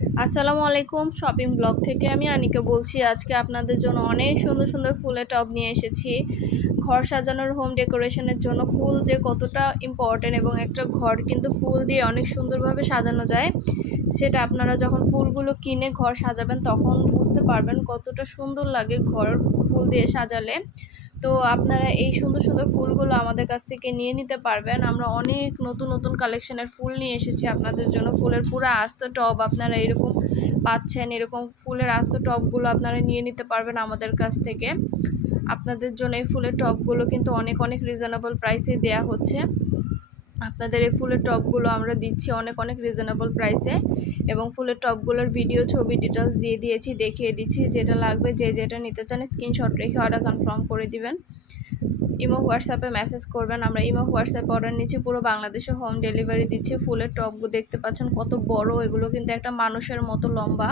আসসালামু আলাইকুম, shopping blog থেকে আমি আনিকা বলছি। আজকে আপনাদের জন্য অনেক সুন্দর সুন্দর ফুলের টব নিয়ে এসেছি। ঘর সাজানোর হোম ডেকোরেশনের জন্য ফুল যে কতটা ইম্পর্টেন্ট এবং একটা ঘর কিন্তু ফুল দিয়ে অনেক সুন্দরভাবে সাজানো যায়। সেটা আপনারা যখন ফুলগুলো কিনে ঘর সাজাবেন তখন বুঝতে পারবেন কতটা সুন্দর লাগে ঘর ফুল দিয়ে সাজালে। তো আপনারা এই সুন্দর সুন্দর ফুলগুলো আমাদের কাছ থেকে নিয়ে নিতে পারবেন। আমরা অনেক নতুন নতুন কালেকশনের ফুল নিয়ে এসেছি আপনাদের জন্য। ফুলের পুরো আস্ত টব আপনারা এরকম পাচ্ছেন, এরকম ফুলের আস্ত টবগুলো আপনারা নিয়ে নিতে পারবেন আমাদের কাছ থেকে। আপনাদের জন্য এই ফুলের টবগুলো কিন্তু অনেক অনেক রিজনেবল প্রাইসে দেয়া হচ্ছে। আপনাদের এই ফুলের টপগুলো আমরা দিচ্ছি অনেক অনেক রিজনেবল প্রাইসে এবং ফুলের টপগুলোর ভিডিও ছবি ডিটেলস দিয়ে দিয়েছি, দেখিয়ে দিচ্ছি, যেটা লাগবে, যে যেটা নিতে চান স্ক্রিনশট রেখে অর্ডার কনফার্ম করে দিবেন। ইমো হোয়াটসঅ্যাপে মেসেজ করবেন। আমরা ইমো হোয়াটসঅ্যাপে অর্ডার নিচ্ছি, পুরো বাংলাদেশে হোম ডেলিভারি দিচ্ছি। ফুলের টপগুলো দেখতে পাচ্ছেন, কত বড়। এগুলো কিন্তু একটা মানুষের মতো লম্বা,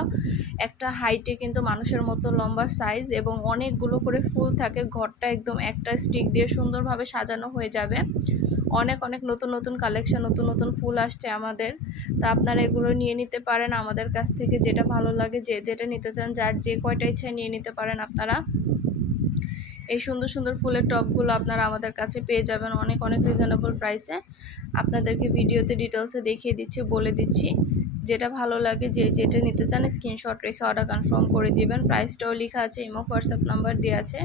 একটা হাইটে কিন্তু মানুষের মতো লম্বা সাইজ এবং অনেকগুলো করে ফুল থাকে। ঘরটা একদম একটা স্টিক দিয়ে সুন্দরভাবে সাজানো হয়ে যাবে। অনেক অনেক নতুন নতুন কালেকশন নতুন নতুন ফুল আসছে আমাদের। তা আপনারা এগুলো নিয়ে নিতে পারেন। আমাদের কাছ থেকে যেটা ভালো লাগে, যে যেটা নিতে চান, যার যে কয়টা ইচ্ছা নিয়ে নিতে পারেন আপনারা। এই সুন্দর সুন্দর ফুলের টপগুলো আপনারা আমাদের কাছে পেয়ে যাবেন অনেক অনেক রিজনেবল প্রাইসে আপনাদেরকে ভিডিওতে ডিটেলসে দেখিয়ে দিচ্ছি, বলে দিচ্ছি। যেটা ভালো লাগে যে যেটা নিতে চান স্ক্রিনশট রেখে অর্ডার কনফার্ম করে দিবেন। প্রাইসটাও লেখা আছে ইমো হোয়াটসঅ্যাপ নাম্বার দেওয়া আছে।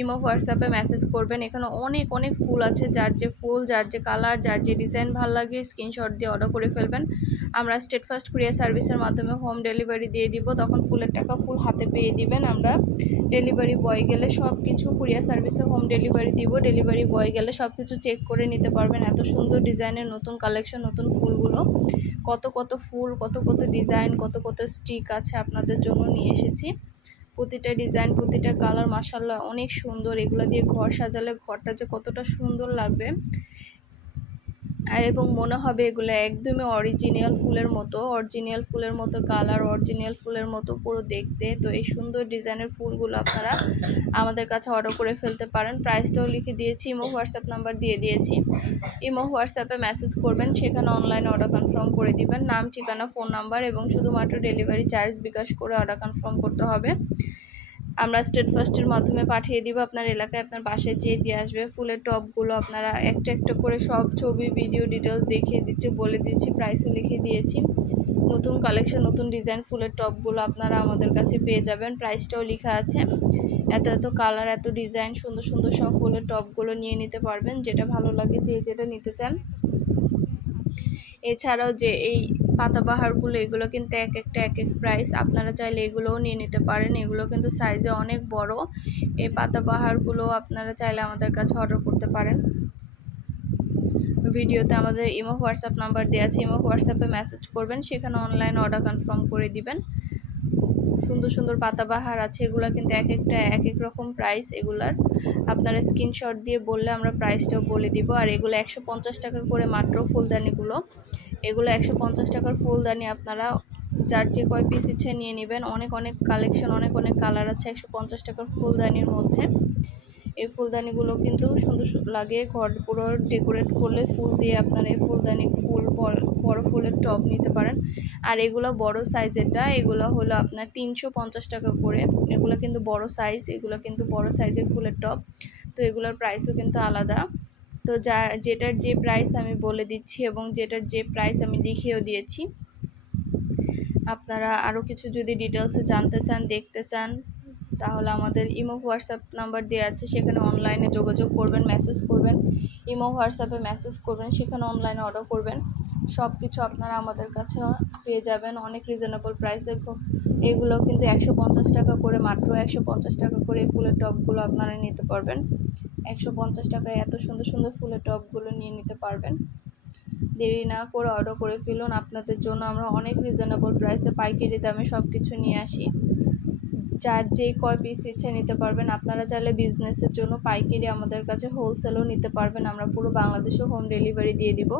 ইমো হোয়াটসঅ্যাপে মেসেজ করবেন। এখানে অনেক অনেক ফুল আছে, যার যে ফুল, যার যে কালার যার যে ডিজাইন ভালো লাগে স্ক্রিনশট দিয়ে অর্ডার করে ফেলবেন। আমরা স্টেট ফার্স্ট কুরিয়ার সার্ভিসের মাধ্যমে হোম ডেলিভারি দিয়ে দিব। তখন ফুলের টাকা ফুল হাতে পেয়ে দিবেন আমরা। ডেলিভারি বয় গেলে সব কিছু কুরিয়ার সার্ভিসে হোম ডেলিভারি দিব। ডেলিভারি বয় গেলে সব কিছু চেক করে নিতে পারবেন। এত সুন্দর ডিজাইনের নতুন কালেকশন নতুন ফুলগুলো। কত কত ফুল কত কত ডিজাইন, কত কত স্টিক আছে আপনাদের জন্য নিয়ে এসেছি। প্রতিটা ডিজাইন, প্রতিটা কালার মাসাল্লাহ অনেক সুন্দর। এগুলো দিয়ে ঘর সাজালে ঘরটা যে কতটা সুন্দর লাগবে। আর এবং মনে হবে এগুলো একদমই অরিজিনাল ফুলের মতো অরিজিনাল ফুলের মতো কালার অরিজিনাল ফুলের মতো পুরো দেখতে। তো এই সুন্দর ডিজাইনের ফুলগুলো আপনারা আমাদের কাছে অর্ডার করে ফেলতে পারেন। প্রাইসটাও লিখে দিয়েছি, ইমো হোয়াটসঅ্যাপ নাম্বার দিয়ে দিয়েছি। ইমো হোয়াটসঅ্যাপে মেসেজ করবেন, সেখানে অনলাইনে অর্ডার কনফার্ম করে দিবেন। নাম, ঠিকানা ফোন নাম্বার এবং শুধুমাত্র ডেলিভারি চার্জ বিকাশ করে অর্ডার কনফার্ম করতে হবে। আমরা স্টেট ফার্স্টের মাধ্যমে পাঠিয়ে দিব আপনার এলাকায়, আপনার বাসায় যেয়ে দিয়ে আসবে, ফুলের টপগুলো আপনারা একটা একটা করে সব ছবি ভিডিও ডিটেলস দেখিয়ে দিচ্ছি, বলে দিচ্ছি প্রাইসও লিখে দিয়েছি। নতুন কালেকশন নতুন ডিজাইন ফুলের টপগুলো আপনারা আমাদের কাছে পেয়ে যাবেন প্রাইসটাও লেখা আছে। এত এত কালার এত ডিজাইন সুন্দর সুন্দর সব ফুলের টপগুলো নিয়ে নিতে পারবেন, যেটা ভালো লাগে যে যেটা নিতে চান। এছাড়াও যে এই পাতাবাহারগুলো, এগুলো কিন্তু এক একটা এক এক প্রাইস আপনারা চাইলে এগুলোও নিয়ে নিতে পারেন। এগুলো কিন্তু সাইজে অনেক বড়। এই পাতাবাহারগুলো আপনারা চাইলে আমাদের কাছে অর্ডার করতে পারেন। ভিডিওতে আমাদের ইমো, হোয়াটসঅ্যাপ নাম্বার দেওয়া আছে। ইমো, হোয়াটসঅ্যাপে মেসেজ করবেন। সেখানে অনলাইন অর্ডার কনফার্ম করে দিবেন। সুন্দর সুন্দর পাতাবাহার আছে। এগুলো কিন্তু এক একটা এক এক রকম প্রাইস এগুলার। আপনারা স্ক্রিনশট দিয়ে বললে আমরা প্রাইসটাও বলে দিব। আর এগুলো একশো পঞ্চাশ টাকা করে মাত্র ফুলদানিগুলো। এগুলো একশো পঞ্চাশ টাকার ফুলদানি আপনারা যার যে কয় পিস ইচ্ছে নিয়ে নেবেন। অনেক অনেক কালেকশন অনেক অনেক কালার আছে একশো পঞ্চাশ টাকার ফুলদানির মধ্যে। এই ফুলদানিগুলো কিন্তু সুন্দর লাগে ঘর পুরো ডেকোরেট করলে ফুল দিয়ে আপনারা এই ফুলদানি ফুল বড় ফুলের টপ নিতে পারেন। আর এগুলো বড় সাইজেরটা এগুলো হলো আপনার তিনশো পঞ্চাশ টাকা করে। এগুলো কিন্তু বড় সাইজ এগুলো কিন্তু বড় সাইজের ফুলের টপ তো এগুলোর প্রাইসও কিন্তু আলাদা। তো যা, যেটার যে প্রাইস আমি বলে দিচ্ছি এবং যেটার যে প্রাইস আমি লিখেও দিয়েছি। আপনারা আরও কিছু যদি ডিটেলসে জানতে চান, দেখতে চান তাহলে আমাদের ইমো হোয়াটসঅ্যাপ নাম্বার দেওয়া আছে, সেখানে অনলাইনে যোগাযোগ করবেন মেসেজ করবেন, ইমো হোয়াটসঅ্যাপে মেসেজ করবেন, সেখানে অনলাইনে অর্ডার করবেন। সব কিছু আপনারা আমাদের কাছে পেয়ে যাবেন, অনেক রিজনেবল প্রাইসে এগুলো কিন্তু একশো পঞ্চাশ টাকা করে, মাত্র একশো পঞ্চাশ টাকা করে এই ফুলের টপগুলো আপনারা নিতে পারবেন। একশো পঞ্চাশ টাকায় এত সুন্দর সুন্দর ফুলের টপগুলো নিয়ে নিতে পারবেন। দেরি না করে অর্ডার করে ফেলুন, আপনাদের জন্য আমরা অনেক রিজনেবল প্রাইসে পাইকারি দামে সব কিছু নিয়ে আসি। যার যে কয় পিস ইচ্ছে নিতে পারবেন, আপনারা চাইলে বিজনেসের জন্য পাইকারি আমাদের কাছে হোলসেলও নিতে পারবেন। আমরা পুরো বাংলাদেশে হোম ডেলিভারি দিয়ে দিব।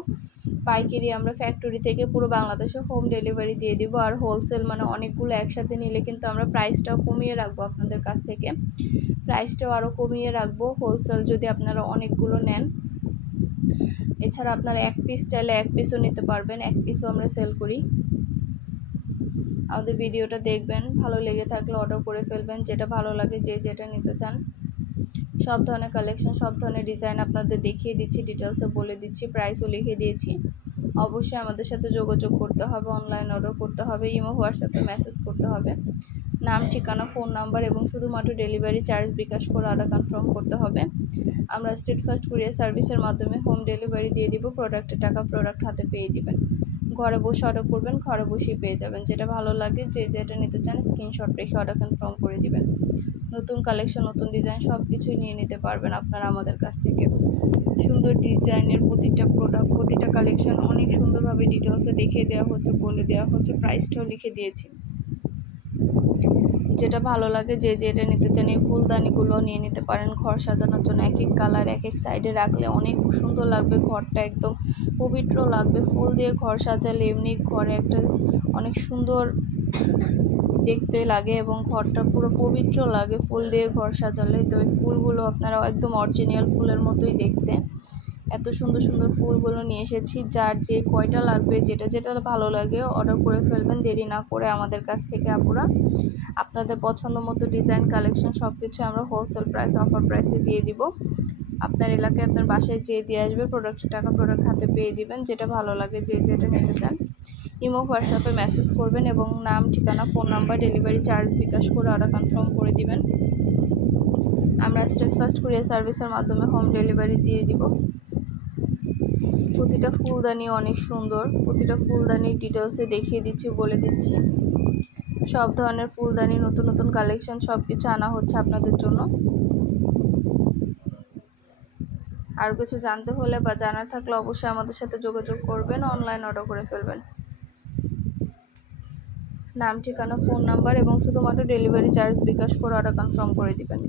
পাইকারি আমরা ফ্যাক্টরি থেকে পুরো বাংলাদেশে হোম ডেলিভারি দিয়ে দিব। আর হোলসেল মানে অনেকগুলো একসাথে নিলে কিন্তু আমরা প্রাইসটাও কমিয়ে রাখব আপনাদের কাছ থেকে। প্রাইসটাও আরও কমিয়ে রাখব। হোলসেল যদি আপনারা অনেকগুলো নেন, এছাড়া আপনারা এক পিস চাইলে এক পিসও নিতে পারবেন। এক পিসও আমরা সেল করি। আমাদের ভিডিওটা দেখবেন, ভালো লেগে থাকলে অর্ডার করে ফেলবেন, যেটা ভালো লাগে যে যেটা নিতে চান। সব ধরনের কালেকশন সব ধরনের ডিজাইন আপনাদের দেখিয়ে দিচ্ছি ডিটেলসে বলে দিচ্ছি প্রাইসও লিখে দিয়েছি। অবশ্যই আমাদের সাথে যোগাযোগ করতে হবে অনলাইন অর্ডার করতে হবে ইমো হোয়াটসঅ্যাপে মেসেজ করতে হবে। নাম, ঠিকানা ফোন নাম্বার এবং শুধুমাত্র ডেলিভারি চার্জ বিকাশ করে অর্ডার কনফার্ম করতে হবে। আমরা স্টেট ফার্স্ট কুরিয়ার সার্ভিসের মাধ্যমে হোম ডেলিভারি দিয়ে দিব প্রোডাক্টের টাকা প্রোডাক্ট হাতে পেয়ে দিবেন। ঘরে বসে অর্ডার করবেন, ঘরে বসেই পেয়ে যাবেন। যেটা ভালো লাগে, যে যেটা নিতে চান স্ক্রিনশট রেখে অর্ডার কনফার্ম করে দিবেন। নতুন কালেকশন নতুন ডিজাইন সব কিছুই নিয়ে নিতে পারবেন আপনারা আমাদের কাছ থেকে। সুন্দর ডিজাইনের প্রতিটা প্রোডাক্ট প্রতিটা কালেকশন অনেক সুন্দরভাবে ডিটেলসে দেখিয়ে দেওয়া হচ্ছে, বলে দেওয়া হচ্ছে প্রাইসটাও লিখে দিয়েছি। যেটা ভালো লাগে যে যেটা নিতে চান, এই ফুলদানিগুলো নিয়ে নিতে পারেন। ঘর সাজানোর জন্য এক এক কালার, এক এক সাইডে রাখলে অনেক সুন্দর লাগবে। ঘরটা একদম পবিত্র লাগবে। ফুল দিয়ে ঘর সাজালে এমনি ঘরে একটা অনেক সুন্দর দেখতে লাগে এবং ঘরটা পুরো পবিত্র লাগে। ফুল দিয়ে ঘর সাজালে তো ওই ফুলগুলো আপনারা একদম অরিজিনাল ফুলের মতোই দেখতে। এত সুন্দর সুন্দর ফুলগুলো নিয়ে এসেছি, যার যে কয়টা লাগবে, যেটা যেটা ভালো লাগে অর্ডার করে ফেলবেন, দেরি না করে আমাদের কাছ থেকে আপুরা। আপনাদের পছন্দ মতো ডিজাইন কালেকশন সব কিছু আমরা হোলসেল প্রাইস অফার প্রাইসে দিয়ে দিব। আপনার এলাকায় আপনার বাসায় যেয়ে দিয়ে আসবে প্রোডাক্টের টাকা প্রোডাক্ট হাতে পেয়ে দিবেন, যেটা ভালো লাগে, যে যেটা নিতে চান। ইমো হোয়াটসঅ্যাপে মেসেজ করবেন এবং নাম, ঠিকানা phone number delivery charge bKash করে অর্ডার কনফার্ম করে দিবেন। আমরা স্টেট ফার্স্ট কুরিয়ার সার্ভিসের মাধ্যমে হোম ডেলিভারি দিয়ে দিব। প্রতিটা ফুলদানি অনেক সুন্দর। প্রতিটা ফুলদানির ডিটেলসে দেখিয়ে দিচ্ছি, বলে দিচ্ছি। সব ধরনের ফুলদানি, নতুন নতুন কালেকশন সব কিছু আনা হচ্ছে আপনাদের জন্য। আর কিছু জানতে হলে বা জানার থাকলে অবশ্যই আমাদের সাথে যোগাযোগ করবেন অনলাইন অর্ডার করে ফেলবেন। নাম, ঠিকানা ফোন নাম্বার এবং শুধুমাত্র ডেলিভারি চার্জ বিকাশ করে অর্ডার কনফার্ম করে দিবেন।